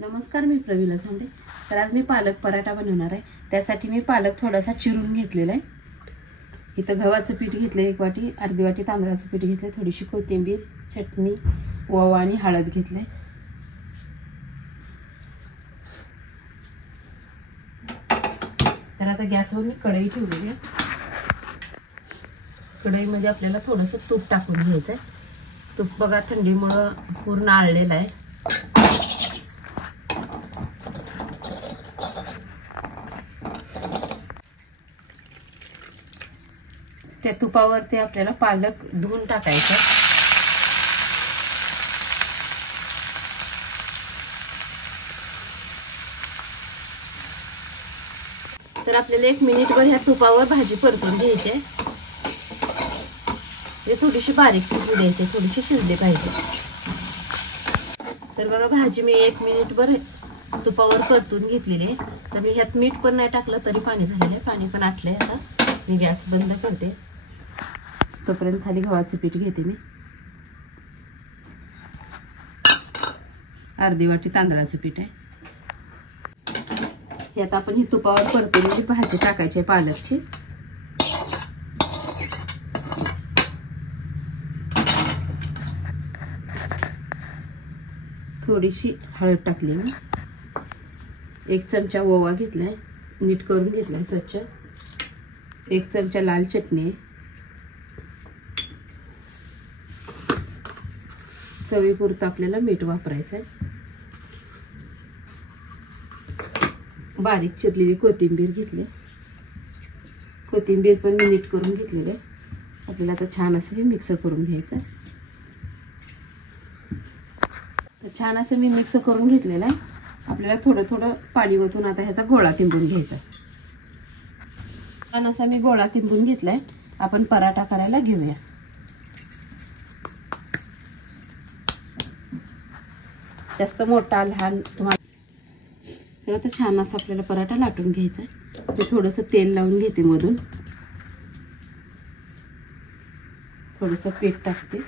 नमस्कार, मी प्रवीला सांडे। तर आज मी पालक पराठा बनवणार आहे। त्यासाठी मी पालक थोडासा चिरून घेतलेला आहे। इथं गव्हाचं पीठ घेतलं 1 वाटी, अर्धी वाटी तांदळाचं पीठ घेतलं, थोडीशी कोथिंबीर, चटणी, ओवा आणि हळद घेतले। तर आता गॅसवर मी कढई ठेवली आहे। कढईमध्ये आपल्याला थोडंसं तूप टाकून घ्यायचं आहे। तूप बघा थंडीमुळे पूर्ण आळलेलं आहे। त्या तुपावर ते आपल्याला पालक धुवून टाकायचा। तर आपल्याला 1 मिनिटभर ह्या तुपावर भाजी परतून घ्यायची आहे। हे थोडीशी बारीक शिजू द्यायची, थोडीशी शिजली पाहिजे। तर बघा भाजी मी 1 मिनिटभर तुपावर परतून घेतलेली आहे। तर मी ह्यात मीठ पण नाही टाकलं तरी पाणी झालेलं आहे, पाणी पण आटलंय। आता मी गॅस बंद करते। तोपर्यंत खाली गव्हाचं पीठ घेते मी, अर्धी वाटी तांदळाचं पीठ आहे। यात आपण ही तुपावर परतलेली भाजी टाकायची आहे पालकची। थोडीशी हळद टाकली मी, 1 चमचा ओवा घेतलाय, नीट करून घेतलाय स्वच्छ, 1 चमचा लाल चटणी, चवीपुरतं आपल्याला मीठ वापरायचं आहे। बारीक चिरलेली कोथिंबीर घेतली, कोथिंबीर पण मी नीट करून घेतलेली आहे। आपल्याला आता छान असं हे मिक्स करून घ्यायचं आहे। तर छान असं मी मिक्स करून घेतलेलं आहे। आपल्याला थोडं थोडं पाणी ओतून आता ह्याचा गोळा तिंबून घ्यायचा। छान असा मी गोळा तिंबून घेतलाय। आपण पराठा करायला घेऊया। जास्त मोठा लहान तुम्हाला, तर आता छान असा आपल्याला पराठा लाटून घ्यायचा आहे। मी थोडंसं तेल लावून घेते, मधून थोडंसं पीठ टाकते,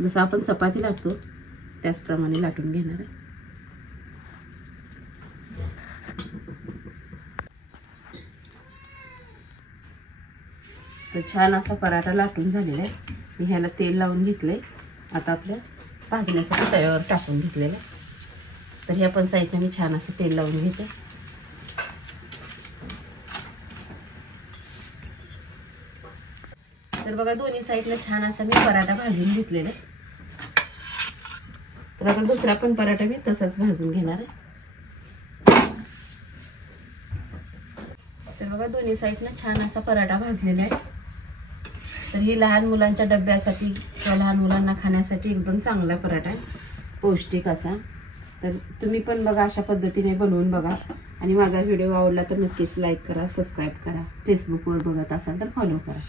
जसं आपण चपाती लाटतो त्याचप्रमाणे लाटून घेणार आहे। तर छान असा पराठा लाटून झालेला आहे। मी ह्याला तेल लावून घेतलंय। आता आपल्या भाजण्यासाठी तव्यावर टाकून घेतलेलं आहे। तर ह्या पण साईडने मी छान असं तेल लावून घेते। तर बघा दोन्ही साईडने छान असा मी पराठा भाजून घेतलेला आहे। तर आता दुसरा पण पराठा मी तसाच भाजून घेणार आहे। तर बघा दोन्ही साईडने छान असा पराठा भाजलेला आहे। तर ही लहान मुलांच्या डब्यासाठी किंवा लहान मुलांना खाण्यासाठी एकदम चांगला पराठा आहे, पौष्टिक असा। तर तुम्ही पण बघा अशा पद्धतीने बनवून बघा। आणि माझा व्हिडिओ आवडला तर नक्कीच लाईक करा, सबस्क्राईब करा। फेसबुकवर बघत असाल तर फॉलो करा।